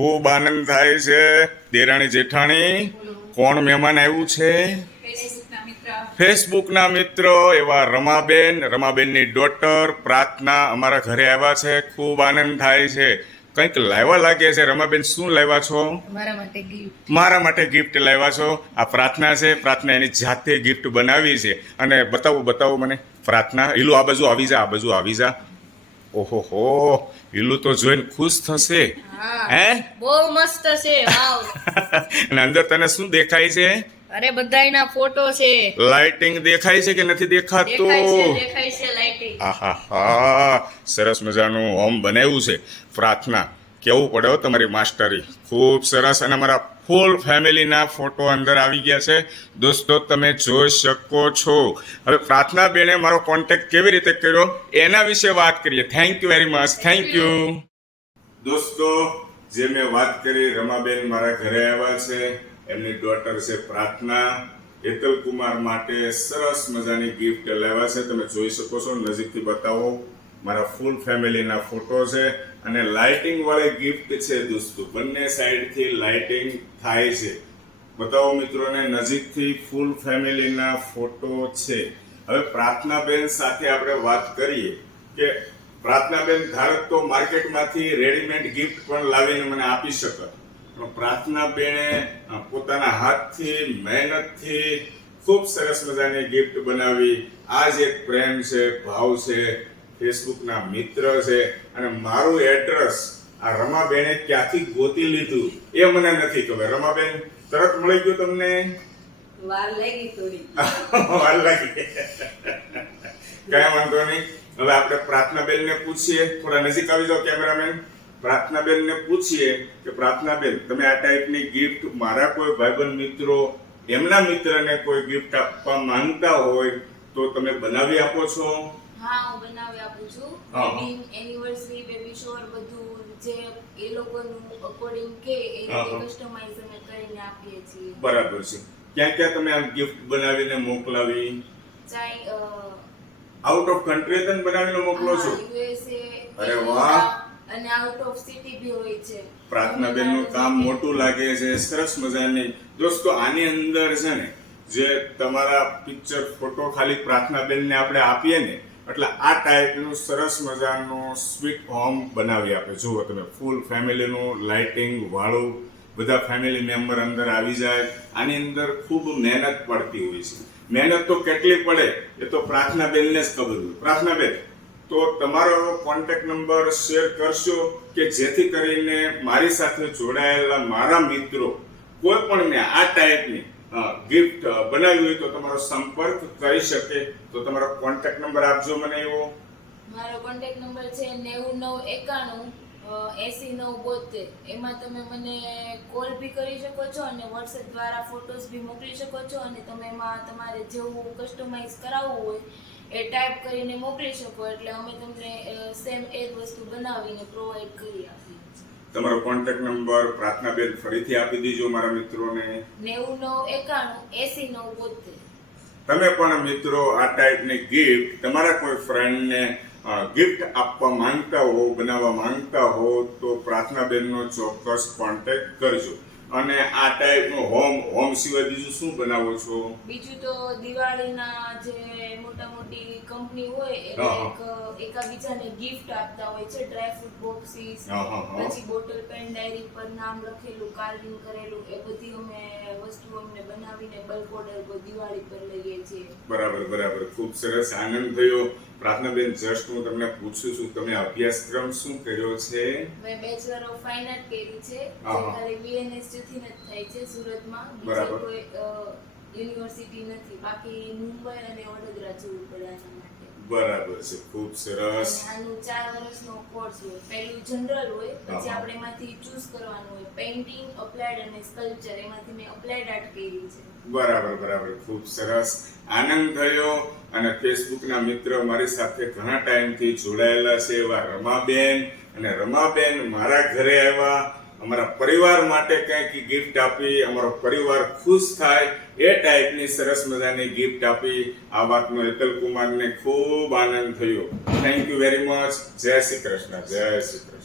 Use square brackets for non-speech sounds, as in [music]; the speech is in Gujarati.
ખૂબ આનંદ થાય છે. દેરાણી જેઠાણી કોણ મહેમાન આવ્યું છે? ફેસબુકના મિત્ર મિત્રો એવા રમાબેન રમાબેનની ડોટર પ્રાર્થના અમારા ઘરે આવ્યા છે. ખૂબ આનંદ થાય છે. કંઈક લાવ્યા લાગે છે. રમાબેન શું લાવ્યા છો? મારા માટે ગિફ્ટ મારા માટે ગિફ્ટ લાવ્યા છો. આ પ્રાર્થના છે. પ્રાર્થના એની જાતે ગિફ્ટ બનાવી છે. અને બતાવો બતાવો મને પ્રાર્થના. એલું આ બાજુ આવી જા આ બાજુ આવી જા. ઓહો હો ઈલું તો જોઈને ખુશ થશે હે. બહુ મસ્ત છે વાવ. [laughs] અને અંદર તને શું દેખાય છે? અરે બધાયના ફોટો છે. લાઇટિંગ દેખાય છે કે નથી દેખાતું? દેખાય છે લાઇટિંગ. આહા સરસ મજાનું હોમ બનાવ્યું છે પ્રાર્થના. કેવું પડે હો તમારી માસ્ટરી? ખૂબ સરસ. અને અમારા ફૂલ ફેમિલીના ફોટો અંદર આવી ગયા છે. દોસ્તો, તમે જોઈ શકો છો. હવે પ્રાર્થના બેને મારો કોન્ટેક્ટ કેવી રીતે કર્યો એના વિશે વાત કરીએ. Thank you very much thank you દોસ્તો, જે મેં વાત કરી, રમાબેન મારા ઘરે આવ્યા છે. એમની ડોટર છે પ્રાર્થના. હેતલ કુમાર માટે સરસ મજાની ગિફ્ટ લાવ્યા છે. તમે જોઈ શકો છો, નજીકથી બતાવો. મારા ફૂલ ફેમિલીના ફોટો છે. અને લાઇટિંગ વાળી ગિફ્ટ છે દોસ્તો. બંને સાઈડથી લાઇટિંગ થાય છે. બતાવો મિત્રોને, નજીકથી ફૂલ ફેમિલીના ફોટો છે. હવે પ્રાર્થનાબેન સાથે આપણે વાત કરીએ કે પ્રાર્થનાબેન ધારક તો માર્કેટમાંથી રેડીમેડ ગિફ્ટ પણ લાવીને મને આપી શકત પણ પ્રાર્થનાબેને પોતાના હાથથી, મહેનતથી ખૂબ સરસ મજાની ગિફ્ટ બનાવી. આ જ એક પ્રેમ છે, ભાવ છે. ફેસબુકના મિત્ર છે અને મારું એડ્રેસ આ રમાબેને ક્યાંથી ગોતી લીધું એ મને નથી ખબર. રમાબેન તરત મળી ગયું તમને? વાર લાગી થોડી. [laughs] વાર લાગી. કઈ વાંધો નહીં. હવે આપણે પ્રાર્થનાબેનને પૂછીએ. થોડા નજીક આવી જાઓ કેમેરામેન. પ્રાર્થનાબેનને પૂછીએ કે પ્રાર્થનાબેન તમે આ ટાઈપની ગિફ્ટ મારા કોઈ ભાઈબંધ મિત્રો એમના મિત્રને કોઈ ગિફ્ટ આપવા માંગતા હોય તો તમે બનાવી આપો છો? હા હું બનાવી આપું છું. વેડિંગ એનિવર્સરી બેબી શોર બધું જે એ લોકોનું અકોર્ડિંગ કે એ રીતે કસ્ટમાઇઝ અમે કરીને આપીએ છીએ. બરાબર છે. ક્યાં ક્યાં તમે આ ગિફ્ટ બનાવીને મોકલાવી? ચાઈ આઉટ ઓફ કન્ટ્રી તમે બનાવીને મોકલો છો? યુએસએ અરે વાહ. અને આઉટ ઓફ સિટી બી હોય છે. પ્રાર્થનાબેનનું કામ મોટું લાગે છે સરસ મજાની. દોસ્તો આની અંદર છે ને જે તમારા પિક્ચર ફોટો ખાલી પ્રાર્થના બેનને આપણે આપીએ ને એટલે આ ટાઈપનું સરસ મજાનું સ્વીટ હોમ બનાવી આપે. જુઓ તમે, ફૂલ ફેમિલીનું લાઇટિંગ, વાળું, બધા ફેમિલી મેમ્બર અંદર આવી જાય. આની અંદર ખૂબ મહેનત પડતી હોય છે. મહેનત તો કેટલી પડે એ તો પ્રાર્થનાબેનને જ ખબર હોય. પ્રાર્થનાબેન તો તમારો કોન્ટેક્ટ નંબર શેર કરશો કે જેથી કરીને મારી સાથે જોડાયેલા મારા મિત્રો, કોઈ પણ ને આ ટાઈપની ગિફ્ટ બનાવ્યું હોય તો તમારો સંપર્ક કરી શકે. તો તમારો કોન્ટેક્ટ નંબર આપજો મને એવો. મારો કોન્ટેક્ટ નંબર છે નેવું નવ એકાણું એસી નવ બોતેર એમાં તમે મને કોલ બી કરી શકો છો અને વોટ્સએપ દ્વારા ફોટોસ બી મોકલી શકો છો અને તમે એમાં તમારે જેવું કસ્ટમાઇઝ કરાવવું હોય એ ટાઈપ કરીને મોકલી શકો. એટલે અમે તમને સેમ એ જ વસ્તુ બનાવીને પ્રોવાઈડ કરી આપીએ તમારો કોન્ટેક્ટ નંબર પ્રાર્થનાબેન ફરીથી આપી દીજો મારા મિત્રોને. નેવું નવ એકાણું એસી નવ બોતેર. તમે પણ મિત્રો આ ટાઈપની ગિફ્ટ તમારા કોઈ ફ્રેન્ડને ગિફ્ટ આપવા માંગતા હો બનાવવા માંગતા હો તો પ્રાર્થનાબેનનો ચોક્કસ કોન્ટેક્ટ કરજો. અને આ ટાઈપનું હોમ હોમ સિવાય બીજું શું બનાવો છો બીજું તો દિવાળીના જે મોટા મોટી કંપની હોય એ એક એકાબીજાને ગિફ્ટ આપતા હોય છે ડ્રાય ફ્રૂટ બોક્સીસ. પછી બોટલ પેન ડાયરી પર નામ લખેલું કાર્વિંગ કરેલું એ બધી અમે બનાવીને બલ્ક ઓર્ડર કોઈ દિવાળી પર લઈએ છીએ. બરાબર બરાબર. ખૂબ સરસ આનંદ થયો. પ્રાર્થનાબેન જસ્ટ હું તમને પૂછું છું તમે અભ્યાસક્રમ શું કર્યો છે? મેં બેચલર ઓફ ફાઇન આર્ટ કર્યું છે જે. ખાલી વીએનએસજી થી જ થાય છે સુરતમાં. બરાબર. બીજી કોઈ યુનિવર્સિટી નથી. બાકી મુંબઈ અને વડોદરા જવું પડે બરાબર છે ખૂબ સરસ. આનું ચાર વર્ષનો કોર્સ હોય. પહેલું જનરલ હોય પછી આપણે એમાંથી ચૂઝ કરવાનું હોય. પેઇન્ટિંગ અપ્લાઇડ અને સ્કલ્પચર એમાંથી મેં અપ્લાઇડ આર્ટ કરી છે. બરાબર બરાબર. ખૂબ સરસ. આનંદ થયો અને ફેસબુકના મિત્ર મારી સાથે ઘણા ટાઈમથી જોડાયેલા છે એવા રમાબેન. અને રમાબેન મારા ઘરે આવ્યા. અમારા પરિવાર માટે કંઈક ગિફ્ટ આપી, અમારો પરિવાર ખુશ થાય એ ટાઈપની સરસ મજાની ગિફ્ટ આપી. આ વાતનો હેતલ કુમારને ખૂબ આનંદ થયો. થેન્ક યુ વેરી મચ જય શ્રી કૃષ્ણ, જય શ્રી કૃષ્ણ.